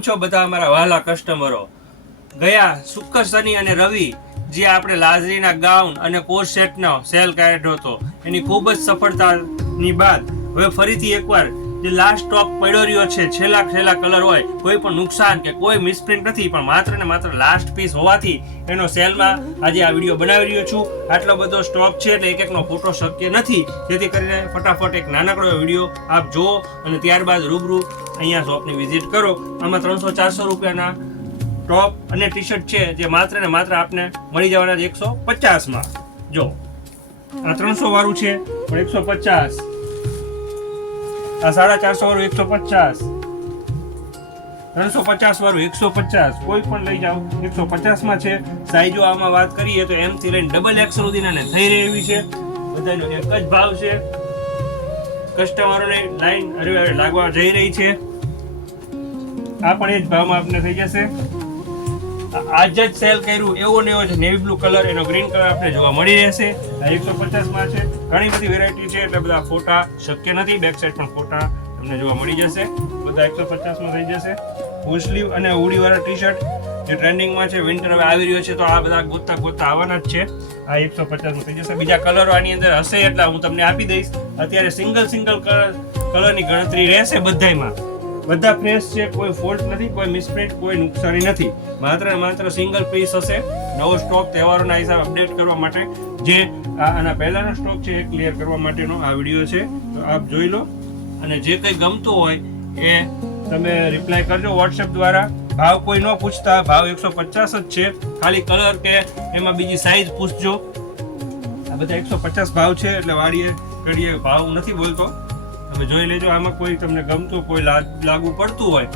કેમ છો બધા અમારા વહાલા કસ્ટમરો? ગયા શુક્ર, શનિ અને રવિ જે આપણે લાજરીના ગાઉન અને કોટ સેટનો સેલ કાઢ્યો હતો એની ખૂબ જ સફળતાની બાદ હવે ફરીથી એકવાર જે લાસ્ટ સ્ટોક પડ્યો રહ્યો છે, છેલ્લા કલર હોય, કોઈ પણ નુકસાન કે કોઈ મિસપ્રિન્ટ નથી, પણ માત્ર ને માત્ર લાસ્ટ પીસ હોવાથી એનો સેલમાં આજે આ વિડીયો બનાવી રહ્યો છું. આટલો બધો સ્ટોક છે એટલે એક એકનો ફોટો શક્ય નથી, જેથી કરીને ફટાફટ એક નાનકડો વિડીયો આપ જુઓ અને ત્યારબાદ રૂબરૂ અહીંયા શોપની વિઝિટ કરો. આમાં 300-400 રૂપિયાના ટોપ અને ટી શર્ટ છે જે માત્ર ને માત્ર આપને મળી જવાના 150માં. જો આ 300 વાળું છે પણ 150, આ 450 વાળું 150, 350 વાળું 150, કોઈ પણ લઈ જાઓ 150 માં છે. સાઈઝો આમાં વાત કરીએ તો M થી લઈને XXL સુધીના થઈ રહી એવી છે. બધાનો એક જ ભાવ છે. કસ્ટમરોને લાઈન હરે લાગવા જઈ રહી છે. આ પણ એ જ ભાવમાં આપને થઈ જશે. આજ જ સેલ કર્યું એવો ને એવો જ નેવી બ્લુ કલર, એનો ગ્રીન કલર આપણે જોવા મળી રહેશે. આ 150 માં છે. ઘણી બધી વેરાયટી છે એટલે બધા ફોટા શક્ય નથી. બેક સાઈડ પણ ફોટા તમને જોવા મળી જશે. બધા 150 માં થઈ જશે. ફૂલ સ્લીવ અને હુડી વાળા ટી શર્ટ જે ટ્રેન્ડિંગમાં છે, વિન્ટર હવે આવી રહ્યો છે તો આ બધા ગોતતા આવવાના જ છે. આ 150 માં થઈ જશે. બીજા કલરો આની અંદર હશે એટલે હું તમને આપી દઈશ. અત્યારે સિંગલ કલરની ગણતરી રહેશે બધાયમાં. બધા ફ્રેશ છે, કોઈ ફોલ્ટ નથી, કોઈ મિસપ્રિન્ટ, કોઈ નુકસાની નથી. માત્ર ને માત્ર સિંગલ પીસ હશે. નવો સ્ટોક તહેવારોના હિસાબ અપડેટ કરવા માટે જે આના પહેલાનો સ્ટોક છે એ ક્લિયર કરવા માટેનો આ વિડીયો છે. તો આપ જોઈ લો અને જે કંઈ ગમતું હોય એ તમે રિપ્લાય કરજો વોટ્સએપ દ્વારા. ભાવ કોઈ ન પૂછતા, ભાવ 150 જ છે. ખાલી કલર કે એમાં બીજી સાઈઝ પૂછજો. આ બધા 150 ભાવ છે એટલે વાડીએ ઘડીએ ભાવ નથી બોલતો. તમે જોઈ લેજો. આમાં કોઈ તમને ગમતું, કોઈ લાગુ પડતું હોય,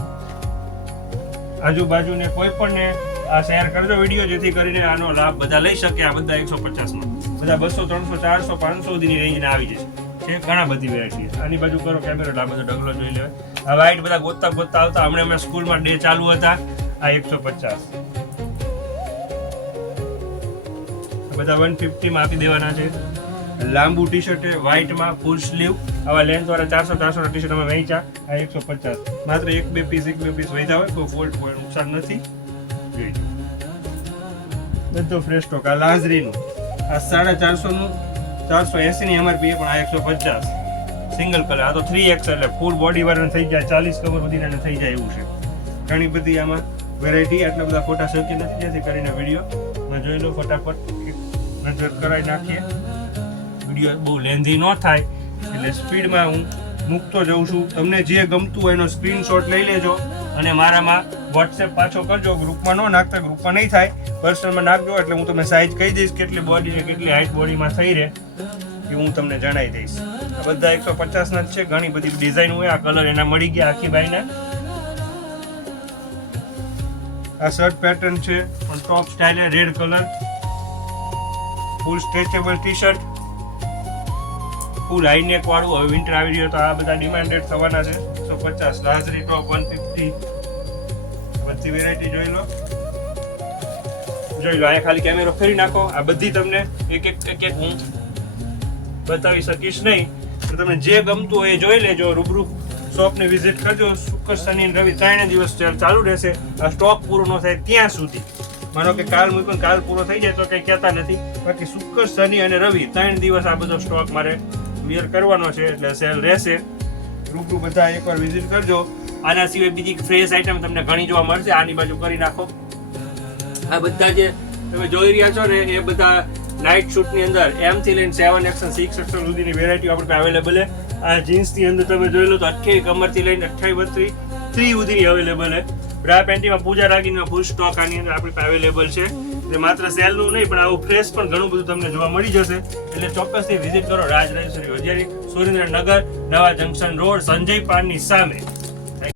આજુબાજુને કોઈ પણ ને આ શેર કરજો વિડીયો, જેથી કરીને આનો લાભ બધા લઈ શકે. આ બધા 150માં બધા 200, 300, 400, 500 સુધીની રેન્જના આવી જશે. છે ઘણા બધી વેરાયટી. આની બાજુ કરો કેમેરો, આ બધો ડગલો જોઈ લેવાય. આ વાઈટ બધા ગોતતા આવતા હમણાં અમે સ્કૂલમાં ડે ચાલુ હતા. આ 150, બધા 150 માં આપી દેવાના છે. લાંબુ ટી શર્ટ વ્હાઈટમાં ફૂલ સ્લીવ, આવા લેન્થ વાળા 400 ટી શર્ટ અમે વેચ્યા. આ 150, માત્ર એક બે પીસ વેચ્યા હોય, કોઈ ફોલ્ટ, કોઈ નુકસાન નથી. બધો ફ્રેશ સ્ટોક. આ લાંઝરીનું આ 450 નું 480 ની MRP પણ આ 150 સિંગલ કલર. આ તો 3XL એટલે ફૂલ બોડી વાળાને થઈ જાય, 40 કવર સુધીના થઈ જાય એવું છે. ઘણી બધી આમાં વેરાયટી. આટલા બધા ફોટા શક્ય નથી, જેથી કરીને વિડીયો જોઈ લો ફટાફટ, નજર કરાવી નાખીએ. વિડીયો બહુ લેન્ધી ન થાય એટલે સ્પીડમાં હું મૂકતો જઉં છું. તમને જે ગમતું હોય એનો સ્ક્રીનશોટ લઈ લેજો અને મારામાં વોટ્સએપ પાછો કરજો. ગ્રુપમાં ન નાખતા, ગ્રુપમાં નહીં થાય, પર્સનલમાં નાખજો એટલે હું તમને સાઈઝ કહી દઈશ, કેટલી બોડી છે, કેટલી હાઈટ બોડીમાં થઈ રહે એ હું તમને જણાવી દઈશ. આ બધા 150 ના જ છે. ઘણી બધી ડિઝાઇન હોય. આ કલર એના મળી ગયા આખી બાઈના. આ શર્ટ પેટર્ન છે પણ ટોપ સ્ટાઇલ રેડ કલર, ફૂલ સ્ટ્રેચેબલ ટી શર્ટ, ફૂલ હાઈ નેક વાળું. હવે વિન્ટર આવી રહ્યો તો આ બધા ડિમાન્ડેડ થવાના છે. 150, લાજરી ટોપ 150, બધી વેરાયટી જોઈ લો. અહીંયા ખાલી કેમેરો ફેરી નાખો. આ બધી તમને એક એક હું બતાવી શકીશ નહીં. તો તમને જે ગમતું હોય એ જોઈ લેજો. રૂબરૂ શોપની વિઝિટ કરજો. શુક્ર, શનિ, રવિ 3 દિવસ ચાલુ રહેશે. આ સ્ટોક પૂરો ન થાય ત્યાં સુધી. માનો કે કાલ મૂક્યો, કાલ પૂરો થઈ જાય તો કંઈ કહેતા નથી. બાકી શુક્ર, શનિ અને રવિ 3 દિવસ આ બધો સ્ટોક મારે ક્લિયર કરવાનો છે એટલે સેલ રહેશે. રૂબરૂ બધા એકવાર વિઝિટ કરજો. આના સિવાય બીજી ફ્રેશ આઈટમ તમને ઘણી જોવા મળશે. આની બાજુ કરી નાખો. આ બધા જે તમે જોઈ રહ્યા છો ને એ બધા નાઇટ શૂટની અંદર M થી લઈને 7XL, 6XL સુધીની વેરાયટી આપણી પાસે અવેલેબલ છે. આ જીન્સની અંદર તમે જોઈ લો તો 28 કમરથી લઈને 28, 32 સુધીની અવેલેબલ છે. બ્રા પેન્ટીમાં પૂજા રાગીનો ફૂલ સ્ટોક આની અંદર આપણી પાસે અવેલેબલ છે. એટલે માત્ર સેલનું નહીં પણ આવું ફ્રેશ પણ ઘણું બધું તમને જોવા મળી જશે. એટલે ચોક્કસથી વિઝિટ કરો. રાજરાજેશ્વરી હજારી, સુરેન્દ્રનગર, નવા જંકશન રોડ, સંજય પાનની સામે.